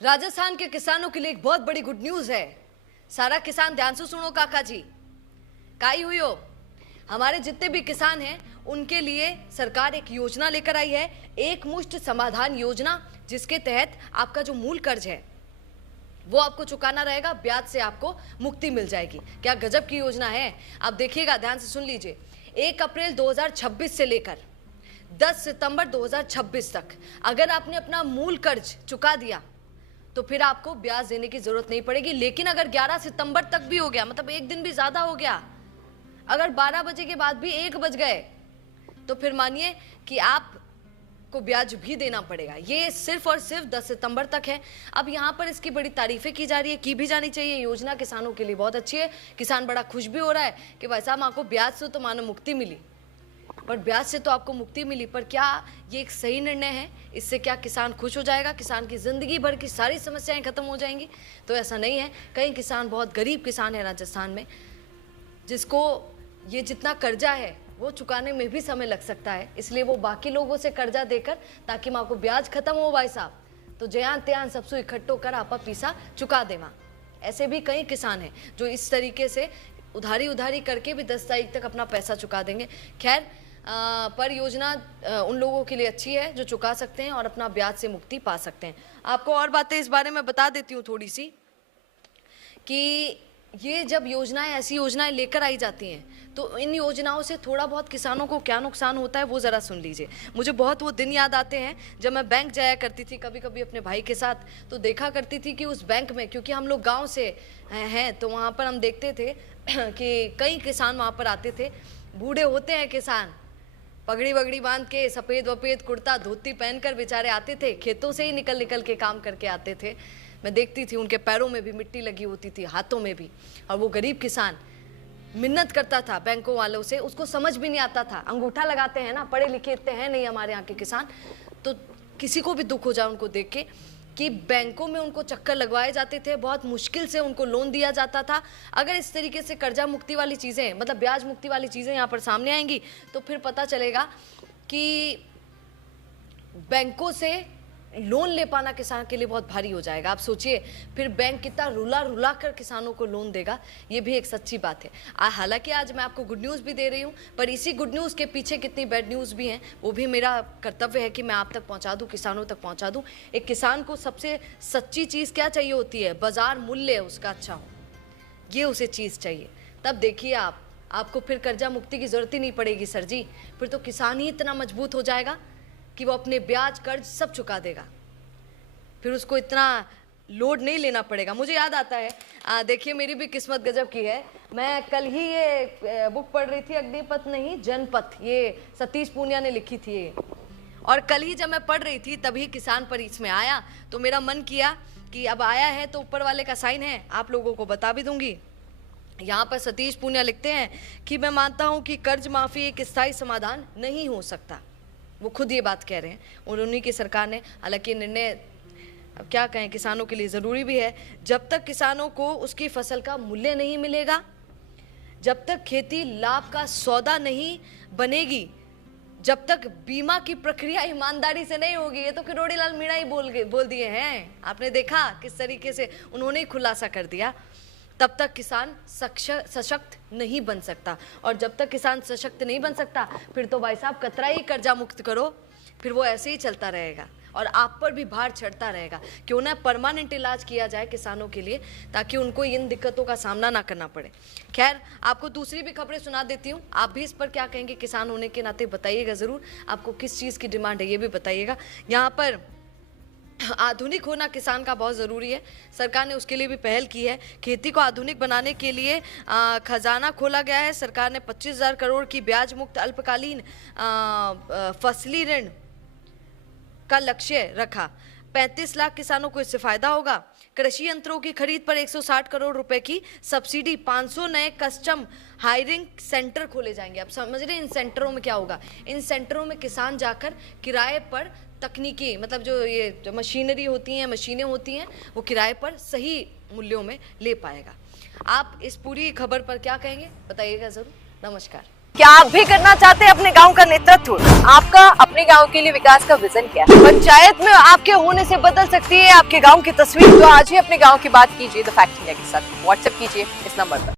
राजस्थान के किसानों के लिए एक बहुत बड़ी गुड न्यूज है। सारा किसान ध्यान से सुनो काका जी, काई हुई हो। हमारे जितने भी किसान हैं उनके लिए सरकार एक योजना लेकर आई है, एक मुश्त समाधान योजना, जिसके तहत आपका जो मूल कर्ज है वो आपको चुकाना रहेगा, ब्याज से आपको मुक्ति मिल जाएगी। क्या गजब की योजना है। आप देखिएगा, ध्यान से सुन लीजिए। 1 अप्रैल 2026 से लेकर 10 सितंबर 2026 तक अगर आपने अपना मूल कर्ज चुका दिया तो फिर आपको ब्याज देने की जरूरत नहीं पड़ेगी। लेकिन अगर 11 सितंबर तक भी हो गया, मतलब एक दिन भी ज्यादा हो गया, अगर 12 बजे के बाद भी 1 बज गए, तो फिर मानिए कि आपको ब्याज भी देना पड़ेगा। ये सिर्फ और सिर्फ 10 सितंबर तक है। अब यहाँ पर इसकी बड़ी तारीफें की जा रही है, की भी जानी चाहिए। योजना किसानों के लिए बहुत अच्छी है। किसान बड़ा खुश भी हो रहा है कि भाई साहब आपको ब्याज से तो मानो मुक्ति मिली, पर ब्याज से तो आपको मुक्ति मिली, पर क्या ये एक सही निर्णय है? इससे क्या किसान खुश हो जाएगा? किसान की जिंदगी भर की सारी समस्याएं खत्म हो जाएंगी? तो ऐसा नहीं है। कई किसान, बहुत गरीब किसान है राजस्थान में, जिसको ये जितना कर्जा है वो चुकाने में भी समय लग सकता है, इसलिए वो बाकी लोगों से कर्जा देकर, ताकि माँ को ब्याज खत्म हो भाई साहब, तो जयान त्यान सबसो इकट्ठो कर आपा पीसा चुका देवा। ऐसे भी कई किसान हैं जो इस तरीके से उधारी करके भी 10 तारीख तक अपना पैसा चुका देंगे। खैर, पर योजना उन लोगों के लिए अच्छी है जो चुका सकते हैं और अपना ब्याज से मुक्ति पा सकते हैं। आपको और बातें इस बारे में बता देती हूँ थोड़ी सी, कि ये जब योजनाएं, ऐसी योजनाएं लेकर आई जाती हैं तो इन योजनाओं से थोड़ा बहुत किसानों को क्या नुकसान होता है वो ज़रा सुन लीजिए। मुझे बहुत वो दिन याद आते हैं जब मैं बैंक जाया करती थी कभी कभी अपने भाई के साथ, तो देखा करती थी कि उस बैंक में, क्योंकि हम लोग गाँव से हैं तो वहाँ पर हम देखते थे कि कई किसान वहाँ पर आते थे। बूढ़े होते हैं किसान, पगड़ी वगड़ी बांध के, सफ़ेद वफेद कुर्ता धोती पहनकर बेचारे आते थे, खेतों से ही निकल के काम करके आते थे। मैं देखती थी उनके पैरों में भी मिट्टी लगी होती थी, हाथों में भी, और वो गरीब किसान मिन्नत करता था बैंकों वालों से। उसको समझ भी नहीं आता था, अंगूठा लगाते हैं ना, पढ़े लिखे इतने हैं नहीं हमारे यहाँ के किसान, तो किसी को भी दुख हो जाए उनको देख के कि बैंकों में उनको चक्कर लगवाए जाते थे, बहुत मुश्किल से उनको लोन दिया जाता था। अगर इस तरीके से कर्जा मुक्ति वाली चीज़ें, मतलब ब्याज मुक्ति वाली चीज़ें यहाँ पर सामने आएंगी तो फिर पता चलेगा कि बैंकों से लोन ले पाना किसान के लिए बहुत भारी हो जाएगा। आप सोचिए फिर बैंक कितना रुला कर किसानों को लोन देगा, ये भी एक सच्ची बात है। हालांकि आज मैं आपको गुड न्यूज़ भी दे रही हूँ, पर इसी गुड न्यूज़ के पीछे कितनी बैड न्यूज़ भी हैं वो भी मेरा कर्तव्य है कि मैं आप तक पहुँचा दूँ, किसानों तक पहुँचा दूँ। एक किसान को सबसे सच्ची चीज़ क्या चाहिए होती है? बाजार मूल्य उसका अच्छा हो, ये उसे चीज़ चाहिए। तब देखिए आपको फिर कर्जा मुक्ति की ज़रूरत ही नहीं पड़ेगी सर जी। फिर तो किसान ही इतना मजबूत हो जाएगा कि वो अपने ब्याज कर्ज सब चुका देगा, फिर उसको इतना लोड नहीं लेना पड़ेगा। मुझे याद आता है, देखिए मेरी भी किस्मत गजब की है। मैं कल ही ये बुक पढ़ रही थी, अग्निपथ नहीं जनपथ, ये सतीश पूनिया ने लिखी थी ये, और कल ही जब मैं पढ़ रही थी तभी किसान पर इसमें आया, तो मेरा मन किया कि अब आया है तो ऊपर वाले का साइन है, आप लोगों को बता भी दूंगी। यहाँ पर सतीश पूनिया लिखते हैं कि मैं मानता हूँ कि कर्ज माफ़ी एक स्थायी समाधान नहीं हो सकता। वो खुद ये बात कह रहे हैं, और उन्हीं की सरकार ने, हालांकि निर्णय अब क्या कहें किसानों के लिए ज़रूरी भी है। जब तक किसानों को उसकी फसल का मूल्य नहीं मिलेगा, जब तक खेती लाभ का सौदा नहीं बनेगी, जब तक बीमा की प्रक्रिया ईमानदारी से नहीं होगी, ये तो किरोड़ी लाल मीणा ही बोल दिए हैं। आपने देखा किस तरीके से उन्होंने ही खुलासा कर दिया। तब तक किसान सशक्त नहीं बन सकता, और जब तक किसान सशक्त नहीं बन सकता फिर तो भाई साहब कतरा ही कर्जा मुक्त करो, फिर वो ऐसे ही चलता रहेगा और आप पर भी भार चढ़ता रहेगा। क्यों ना परमानेंट इलाज किया जाए किसानों के लिए, ताकि उनको इन दिक्कतों का सामना ना करना पड़े। खैर, आपको दूसरी भी खबरें सुना देती हूँ, आप भी इस पर क्या कहेंगे किसान होने के नाते बताइएगा ज़रूर। आपको किस चीज़ की डिमांड है ये भी बताइएगा। यहाँ पर आधुनिक होना किसान का बहुत ज़रूरी है, सरकार ने उसके लिए भी पहल की है। खेती को आधुनिक बनाने के लिए खजाना खोला गया है। सरकार ने 25,000 करोड़ की ब्याज मुक्त अल्पकालीन फसली ऋण का लक्ष्य रखा। 35 लाख किसानों को इससे फायदा होगा। कृषि यंत्रों की खरीद पर 160 करोड़ रुपए की सब्सिडी, 500 नए कस्टम हायरिंग सेंटर खोले जाएंगे। आप समझ रहे हैं इन सेंटरों में क्या होगा? इन सेंटरों में किसान जाकर किराए पर तकनीकी, मतलब जो ये मशीनरी होती हैं, मशीनें होती हैं, वो किराए पर सही मूल्यों में ले पाएगा। आप इस पूरी खबर पर क्या कहेंगे बताइएगा ज़रूर। नमस्कार। क्या आप भी करना चाहते हैं अपने गांव का नेतृत्व? आपका अपने गांव के लिए विकास का विजन क्या है? पंचायत में आपके होने से बदल सकती है आपके गांव की तस्वीर। तो आज ही अपने गांव की बात कीजिए द फैक्ट इंडिया के साथ। व्हाट्सएप कीजिए इस नंबर पर।